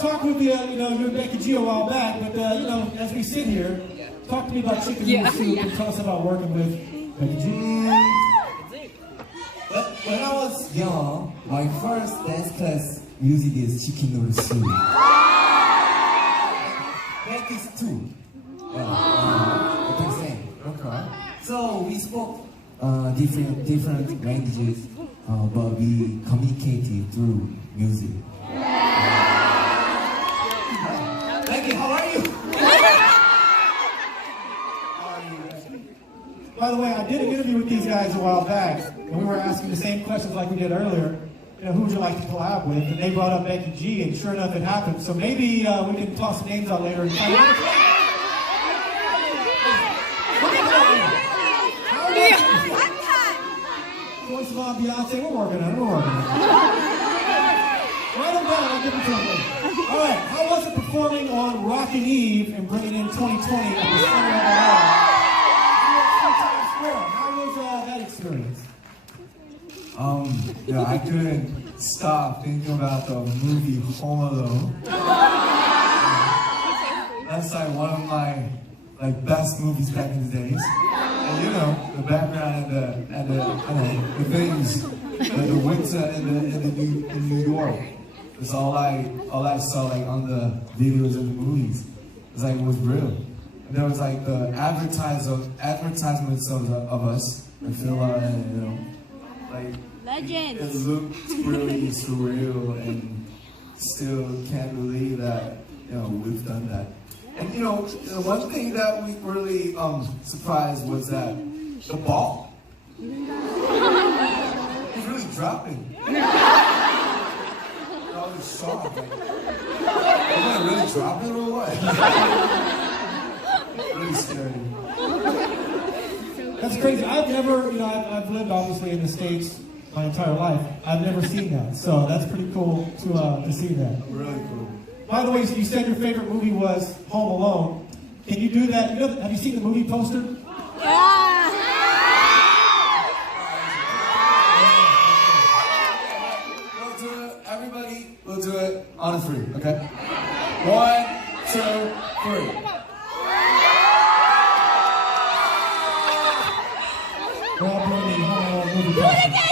talked with you and Becky G a while back, but as we sit here, talk to me about Chicken Noodle Soup and tell us about working with Becky G. When I was young, my first dance class music is Chicken Noodle Soup. Becky's too. Yeah, the same. Okay. So we spoke different languages, but we communicated through music. Becky, how are you? By the way, I did an interview with these guys a while back, and we were asking the same questions like we did earlier. Who would you like to collab with? And they brought up Becky G, and sure enough, it happened. So maybe we can toss some names out later and find out. Voice of Beyonce, we're working on it. Write them down, I'll give them to them. All right, how was it performing on Rockin' Eve and bringing in 2020 at the center of the world? How was that experience? I couldn't stop thinking about the movie Home Alone. That's like one of my best movies back in the days. And the background and the things, the winter in New York. It's all I saw on the videos and the movies. It was real. And there was the advertisements of us. I feel Legends. It looked really surreal, and still can't believe that we've done that. And the one thing that we really surprised was that the ball was really dropping. I was shocked. Am I really dropping or what? Really scary. That's crazy. I've never, I've lived obviously in the States my entire life. I've never seen that, so that's pretty cool to see that. Really cool. By the way, you said your favorite movie was Home Alone. Can you do that? Have you seen the movie poster? Yeah. We'll do it. Everybody, we'll do it on a three. Okay. 1, 2, 3. We're all doing the Home Alone movie poster.